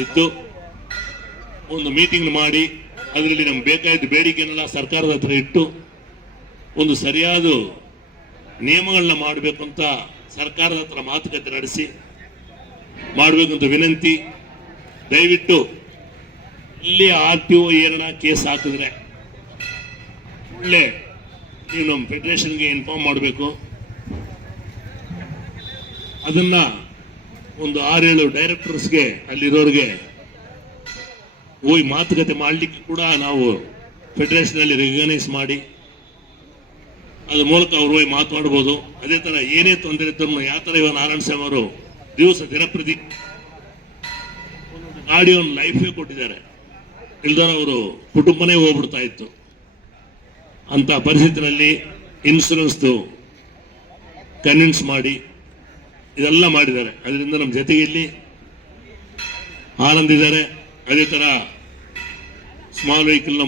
ಇದ್ದು ಒಂದು ಮೀಟಿಂಗ್ ಮಾಡಿ, ಅದರಲ್ಲಿ ನಮ್ಗೆ ಬೇಕಾದ ಬೇಡಿಕೆಯನ್ನೆಲ್ಲ ಸರ್ಕಾರದ ಹತ್ರ ಇಟ್ಟು, ಒಂದು ಸರಿಯಾದ ನಿಯಮಗಳನ್ನ ಮಾಡಬೇಕು ಅಂತ ಸರ್ಕಾರದ ಹತ್ರ ಮಾತುಕತೆ ನಡೆಸಿ ಮಾಡಬೇಕಂತ ವಿನಂತಿ. ದಯವಿಟ್ಟು ಇಲ್ಲಿ ಆರ್ ಟಿ ಒ ಏನ ಕೇಸ್ ಹಾಕಿದ್ರೆ ಒಳ್ಳೆ ನೀವು ನಮ್ಮ ಫೆಡರೇಷನ್ಗೆ ಇನ್ಫಾರ್ಮ್ ಮಾಡಬೇಕು. ಅದನ್ನ ಒಂದು ಆರೇಳು ಡೈರೆಕ್ಟರ್ಸ್ಗೆ ಅಲ್ಲಿರೋರಿಗೆ ಹೋಗಿ ಮಾತುಕತೆ ಮಾಡಲಿಕ್ಕೆ ಕೂಡ ನಾವು ಫೆಡರೇಷನ್ ಅಲ್ಲಿ ರೆಕಗ್ನೈಸ್ ಮಾಡಿ, ಅದ್ರ ಮೂಲಕ ಅವ್ರು ಹೋಗಿ ಮಾತಾಡ್ಬೋದು. ಅದೇ ತರ ಏನೇ ತೊಂದರೆ ಇದ್ದರೂ ಯಾವ ಥರ ಇವಾಗ ನಾರಾಯಣ ಸ್ವಾಮಿ ಅವರು ದಿವಸ ದಿನಪ್ರತಿ ಗಾಡಿ ಒಂದು ಲೈಫೇ ಕೊಟ್ಟಿದ್ದಾರೆ. ಇಲ್ದವರು ಅವರು ಕುಟುಂಬನೇ ಹೋಗ್ಬಿಡ್ತಾ ಇತ್ತು. ಅಂತ ಪರಿಸ್ಥಿತಿನಲ್ಲಿ ಇನ್ಸೂರೆನ್ಸ್ದು ಕನ್ವಿನ್ಸ್ ಮಾಡಿ ಇದೆಲ್ಲ ಮಾಡಿದ್ದಾರೆ. ಅದರಿಂದ ನಮ್ಮ ಜೊತೆಗೆ ಇಲ್ಲಿ ಆನಂದ್ ಇದ್ದಾರೆ ಅದೇ ತರ ಸ್ಮಾಲ್ ವೆಹಿಕಲ್